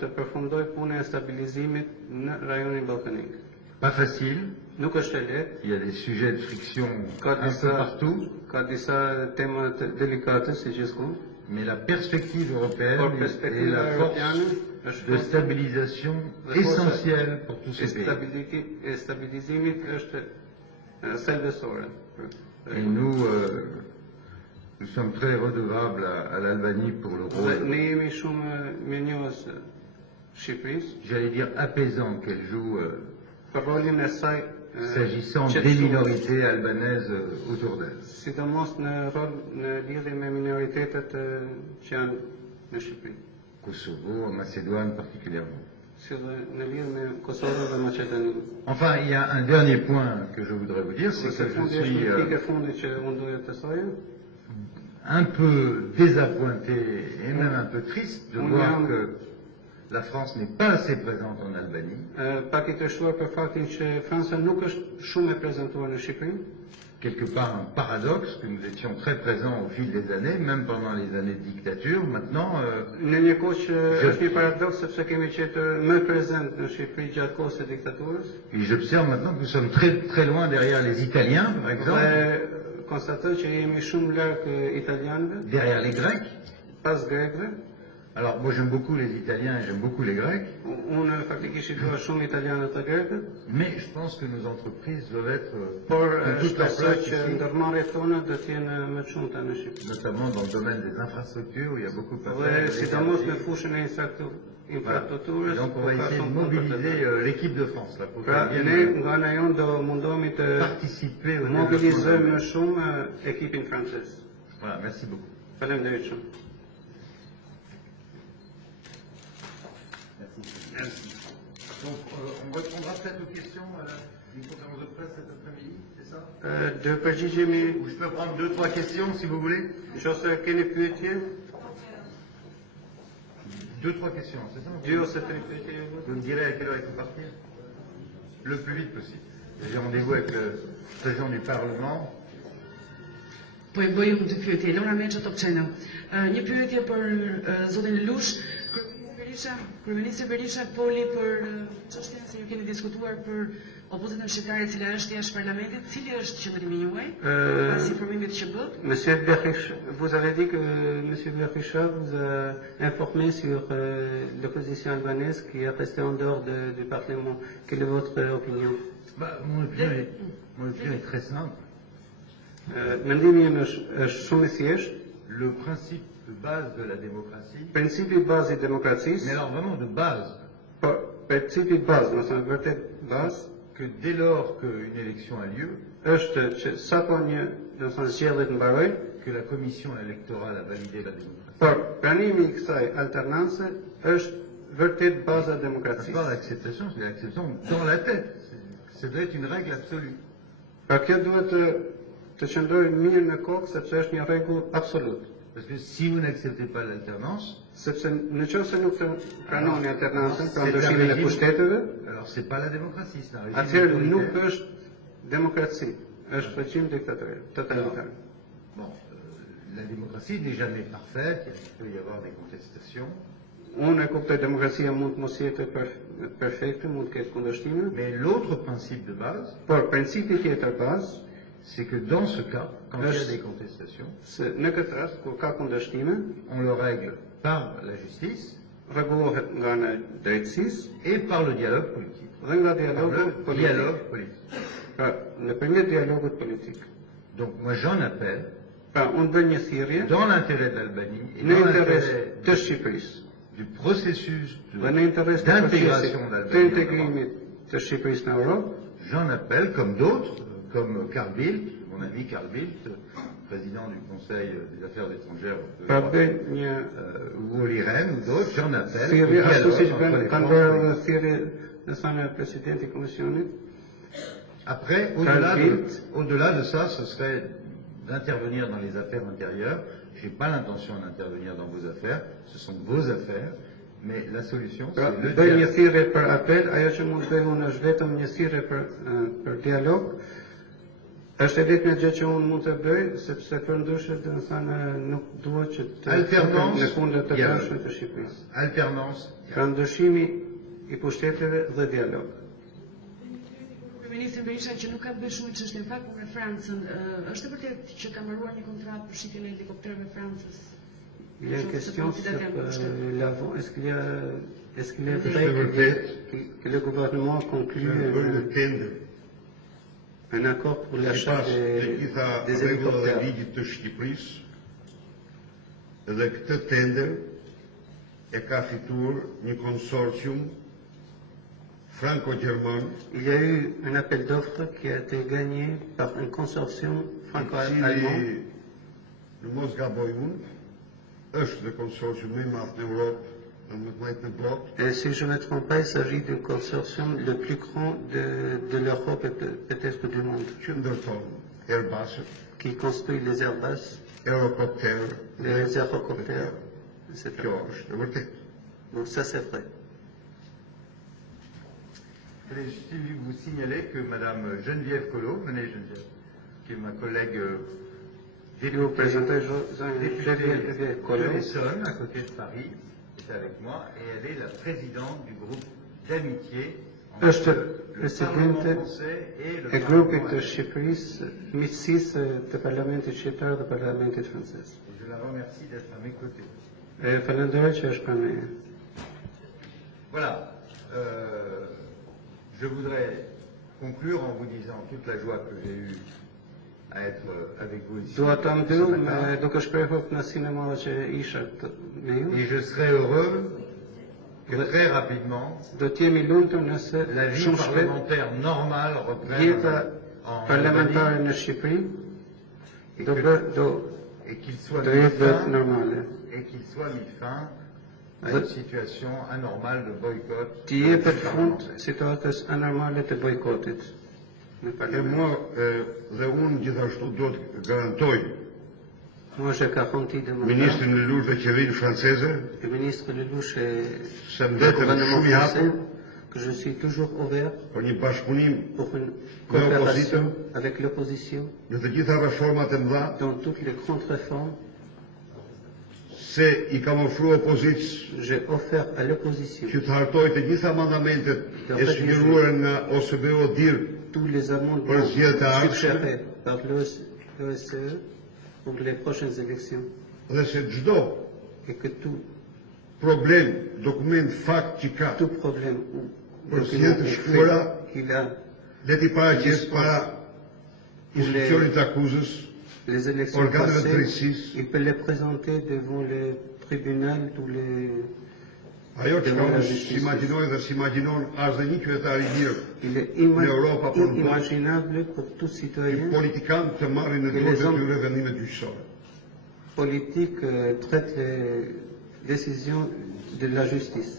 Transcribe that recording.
të përfundoj punën e stabilizimit në rajonin ballkanik. Pas facile. Nuk është e lehtë. Il y a des sujets de friction un peu partout. Ka disa tema delikate si gjithmonë. Mais la perspective européenne est la force de stabilisation essentielle pour tous ces pays. Stabilizimit është thelbësore. Et nous sommes très redevables à l'Albanie pour le rôle, Ne jemi shumë mirënjohës Shqipërisë. j'allais dire apaisant qu'elle joue Për rolin e saj s'agissant des minorités albanaises autour d'elle. sidomos në rol në lidhje me minoritetet që janë në Shqipëri. Kosovo, en Macédoine particulièrement. Si dhe në lidhje me Kosovën dhe Maqedoninë. Enfin, il y a un dernier point que je voudrais vous dire, c'est que je suis un peu désappointé et même un peu triste de voir que la France n'est pas assez présente en Albanie. Quelque part un paradoxe que nous étions très présents au fil des années, même pendant les années de dictature. Maintenant, et j'observe maintenant que nous sommes très, très loin derrière les Italiens, par exemple, derrière les Grecs. Alors, moi j'aime beaucoup les Italiens et j'aime beaucoup les Grecs. Mais je pense que nos entreprises doivent être de toute leur place ici, notamment dans le domaine des infrastructures où il y a beaucoup à faire. Voilà. Donc on va essayer de mobiliser l'équipe de France là, pour participer au développement. Voilà, merci beaucoup. Merci. Donc, on répondra peut-être aux questions d'une conférence de presse cet après-midi, c'est ça Ou je peux prendre 2-3 questions si vous voulez 2-3 questions, c'est ça Vous me direz à quelle heure il faut partir Le plus vite possible. J'ai rendez-vous avec le président du Parlement. Po I bëjmë dy pyetje. Laura Meça, Top Channel. Një pyetje për zotin Lelouch. Kryeministri Berisha poli për çështjen se ju keni diskutuar për opozitën shqiptare e cila është jashtë parlamentit. Cili është qëllimi juaj pas informimit që bë? Monsieur Berisha, vous avez dit que Monsieur Berisha vous a informé sur l'opposition albanaise qui est restée en dehors du Parlement. Quelle est votre opinion? Mon opinion est très simple. Mendimi im është shumë I thjeshtë. Le principe de base de la démocratie. Principi bazë I demokracisë. Mais alors vraiment de base. Principi bazë, do të thënë vërtet bazë, que dès lors qu'une élection a lieu, është që sapo një, do të thënë zgjedhjet mbarojnë, que la commission électorale a validé la démocratie. Por pranimi I kësaj alternance është vërtet baza e demokracisë. Pas l'acceptation, c'est l'acceptation dans la tête. Ça doit être une règle absolue. Pra kjo duhet të qëndrojë mirë në kokë sepse është një rregull absolut. Parce que si vous n'acceptez pas l'alternance, sepse nëse nuk pranoni alternancën, pra ndryshimin e pushteteve, alors c'est pas la démocratie, c'est un régime. Atëherë nuk është demokraci, është regjim diktatorial, totalitar. Bon, la démocratie n'est jamais parfaite, il peut y avoir des contestations. Unë e kuptoj demokracia mund të mos jetë perfekte, mund të ketë kundërshtime. Mais l'autre principe de base, por principi tjetër bazë, c'est que dans ce cas, quand il y a des contestations, në këtë rast kur ka kundërshtime, on le règle par la justice, rregullohet nga ana e drejtësisë et par le dialogue politique. Dhe nga dialogu politique. Pra, nëpërmjet dialogut politik. Donc moi j'en appelle, pra, unë bëj një thirrje dans l'intérêt de l'Albanie et dans l'intérêt të Shqipërisë, du processus d'intégration d'intégrimit të Shqipërisë në Europë, j'en appelle comme d'autres, comme Carl Bildt, mon ami Carl Bildt, président du Conseil des Affaires étrangères ou Olli Rehn ou d'autres, j'en appelle au dialogue entre les Après, au-delà de ça, ce serait d'intervenir dans les affaires intérieures. Je n'ai pas l'intention d'intervenir dans vos affaires, ce sont vos affaires, mais la solution, c'est le dialogue. Një thirrje për apel, ajo që mund të bëjmë është vetëm një thirrje për dialog. Është e vetmja gjë që unë mund të bëj, sepse përndryshe do të thënë nuk duhet që të në kundër të dashme të Shqipërisë. Alternance. Pra ndryshimi I pushteteve dhe dialog. Kryeministri Berisha që nuk ka të bëjë shumë çështje në fakt me Francën, është e vërtetë që ka mbaruar një kontratë për shitjen e helikopterëve Francës? Il y a une question sur l'avant. Est-ce qu'il est vrai que le gouvernement conclut un accord pour l'achat des hélicoptères? Dhe këtë tender e ka fituar një konsorcium franco-gjerman. Il y a eu un appel d'offres qui a été gagné par un consortium franco-allemand. Në mos gaboj unë, është dhe konsorcium më I madh në Europë, në botë. Et si je ne me trompe pas, il s'agit du consortium le plus grand de l'Europe et peut-être du monde. Që ndërton Airbus, qui construit les Airbus, les aérocoptères, etc. Kjo është e vërtet. Donc ça c'est vrai. Je voulais juste vous signaler que Madame Geneviève Collot, venez Geneviève, qui est ma collègue députée de l'Essonne, à côté de Paris, est avec moi, et elle est la présidente du groupe d'amitié entre le Parlement français et le Parlement de Shqipërisë, miqësisë të Parlamentit Shqiptar dhe Parlamentit francez. Je la remercie d'être à mes côtés. Falenderoj që është pranë meje. Voilà. Je voudrais conclure en vous disant toute la joie que j'ai eue à être avec vous ici. Et je serais heureux que très rapidement la vie parlementaire normale reprenne en Roumanie et qu'il soit mis fin à une situation anormale de boycott. E mua dhe unë gjithashtu do të garantoj Ministrin Lelouch dhe qeverinë franceze se mbetem shumë I hapur për një bashkëpunim me opozitën në të gjitha reformat e mëdha se I kam ofruar opozitës që të hartoj të gjitha mandamentet e sugjeruara nga OSBE DIR tous les amendements suggérés par l'OSCE pour les prochaines élections. Et que tout problème, document, fact që ka tout problème për sjellje të shkruara le ti paraqes para institucionit të akuzës, les élections passées, il peut les présenter devant le tribunal tous les Ajo që unë s'imagjinoj dhe s'imagjinon as dhe një qytetar I mirë në Europë apo në botë, që politikanë të marrin në dorë të tyre vendimet gjyqësore. Politique traite les décisions de la justice.